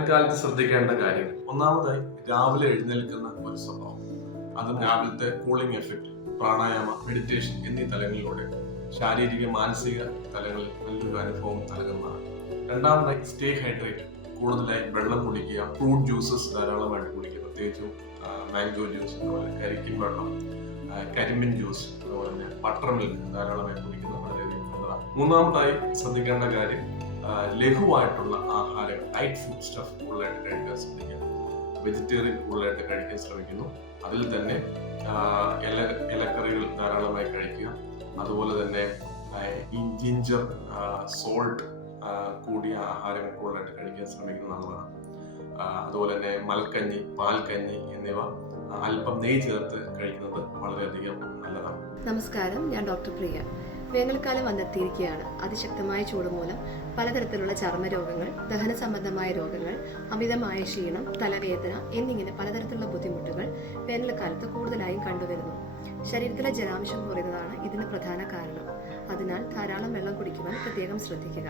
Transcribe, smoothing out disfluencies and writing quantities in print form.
വേനൽക്കാലത്ത് ശ്രദ്ധിക്കേണ്ട കാര്യങ്ങൾ. ഒന്നാമതായി രാവിലെ എഴുന്നേൽക്കുന്ന ഒരു സ്വഭാവം. അതും രാവിലത്തെ കൂളിംഗ് എഫക്റ്റ്, പ്രാണായാമ, മെഡിറ്റേഷൻ എന്നീ തലങ്ങളിലൂടെ ശാരീരിക മാനസിക തലങ്ങളിൽ നല്ലൊരു അനുഭവം നൽകുന്നതാണ്. രണ്ടാമതായി സ്റ്റേ ഹൈഡ്രേറ്റഡ്. കൂടുതലായി വെള്ളം കുടിക്കുക, ഫ്രൂട്ട് ജ്യൂസസ് ധാരാളമായിട്ട് കുടിക്കുക, പ്രത്യേകിച്ചും മാംഗോ ജ്യൂസ്, അതുപോലെ കരിക്കിൻ വെള്ളം, കരിമ്പിൻ ജ്യൂസ്, അതുപോലെ തന്നെ ബട്ടർ മിൽക്ക് ധാരാളമായി കുടിക്കുന്നത് വളരെയധികം നല്ലതാണ്. മൂന്നാമതായി ശ്രദ്ധിക്കേണ്ട കാര്യം ലഘുവായിട്ടുള്ള ആഹാരങ്ങൾ, ലൈറ്റ് ഫുഡ് സ്റ്റഫ് കൂടുതലായിട്ട് കഴിക്കാൻ ശ്രദ്ധിക്കുക. വെജിറ്റേറിയൻ കൂടുതലായിട്ട് കഴിക്കാൻ ശ്രമിക്കുന്നു. അതിൽ തന്നെ ഇലക്കറികൾ ധാരാളമായി കഴിക്കുക. അതുപോലെ തന്നെ ജിഞ്ചർ, സോൾട്ട് കൂടിയ ആഹാരങ്ങൾ കൂടുതലായിട്ട് കഴിക്കാൻ ശ്രമിക്കുന്നത് നല്ലതാണ്. അതുപോലെ തന്നെ മൽക്കഞ്ഞി, പാൽക്കഞ്ഞി എന്നിവ അല്പം നെയ്യ് ചേർത്ത് കഴിക്കുന്നത് വളരെയധികം നല്ലതാണ്. നമസ്കാരം, ഞാൻ ഡോക്ടർ പ്രിയ. വേനൽക്കാലം വന്നെത്തിയിരിക്കുകയാണ്. അതിശക്തമായ ചൂട് മൂലം പലതരത്തിലുള്ള ചർമ്മരോഗങ്ങൾ, ദഹന സംബന്ധമായ രോഗങ്ങൾ, അമിതമായ ക്ഷീണം, തലവേദന എന്നിങ്ങനെ പലതരത്തിലുള്ള ബുദ്ധിമുട്ടുകൾ വേനൽക്കാലത്ത് കൂടുതലായും കണ്ടുവരുന്നു. ശരീരത്തിലെ ജലാംശം കുറയുന്നതാണ് ഇതിന് പ്രധാന കാരണം. അതിനാൽ ധാരാളം വെള്ളം കുടിക്കുവാൻ പ്രത്യേകം ശ്രദ്ധിക്കുക.